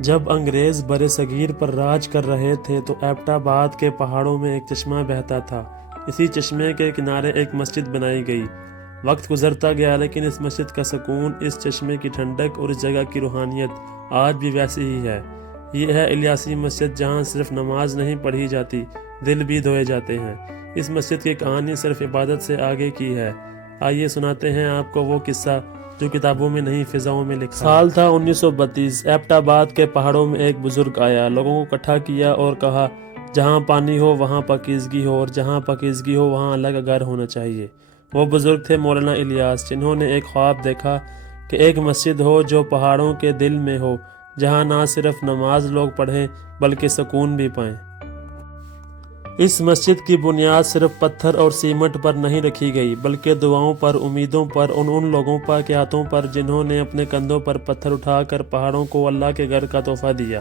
جب انگریز بر صغیر پر راج کر رہے تھے تو ایبٹ آباد کے پہاڑوں میں ایک چشمہ بہتا تھا۔ اسی چشمے کے کنارے ایک مسجد بنائی گئی۔ وقت گزرتا گیا لیکن اس مسجد کا سکون، اس چشمے کی ٹھنڈک اور اس جگہ کی روحانیت آج بھی ویسی ہی ہے۔ یہ ہے الیاسی مسجد، جہاں صرف نماز نہیں پڑھی جاتی، دل بھی دھوئے جاتے ہیں۔ اس مسجد کی کہانی صرف عبادت سے آگے کی ہے۔ آئیے سناتے ہیں آپ کو وہ قصہ جو کتابوں میں نہیں فضاؤں میں لکھا۔ سال تھا 1932۔ ایبٹ آباد کے پہاڑوں میں ایک بزرگ آیا، لوگوں کو اکٹھا کیا اور کہا، جہاں پانی ہو وہاں پاکیزگی ہو، اور جہاں پاکیزگی ہو وہاں اللہ کا گھر ہونا چاہیے۔ وہ بزرگ تھے مولانا الیاس، جنہوں نے ایک خواب دیکھا کہ ایک مسجد ہو جو پہاڑوں کے دل میں ہو، جہاں نہ صرف نماز لوگ پڑھیں بلکہ سکون بھی پائیں۔ اس مسجد کی بنیاد صرف پتھر اور سیمنٹ پر نہیں رکھی گئی، بلکہ دعاؤں پر، امیدوں پر، ان لوگوں کے ہاتھوں پر جنہوں نے اپنے کندھوں پر پتھر اٹھا کر پہاڑوں کو اللہ کے گھر کا تحفہ دیا۔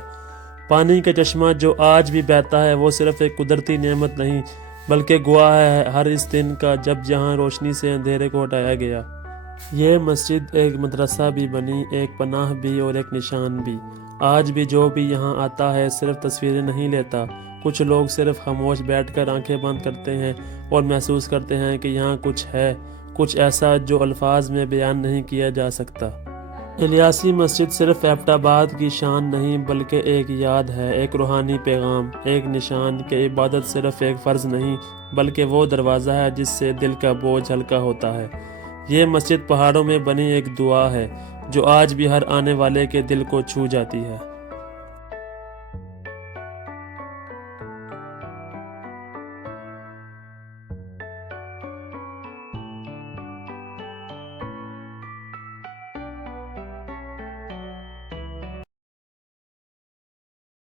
پانی کا چشمہ جو آج بھی بہتا ہے وہ صرف ایک قدرتی نعمت نہیں بلکہ گواہ ہے ہر اس دن کا جب جہاں روشنی سے اندھیرے کو ہٹایا گیا۔ یہ مسجد ایک مدرسہ بھی بنی، ایک پناہ بھی اور ایک نشان بھی۔ آج بھی جو بھی یہاں آتا ہے صرف تصویریں نہیں لیتا، کچھ لوگ صرف خاموش بیٹھ کر آنکھیں بند کرتے ہیں اور محسوس کرتے ہیں کہ یہاں کچھ ہے، کچھ ایسا جو الفاظ میں بیان نہیں کیا جا سکتا۔ الیاسی مسجد صرف ایبٹ آباد کی شان نہیں بلکہ ایک یاد ہے، ایک روحانی پیغام، ایک نشان کہ عبادت صرف ایک فرض نہیں بلکہ وہ دروازہ ہے جس سے دل کا بوجھ ہلکا ہوتا ہے۔ یہ مسجد پہاڑوں میں بنی ایک دعا ہے جو آج بھی ہر آنے والے کے دل کو چھو جاتی ہے۔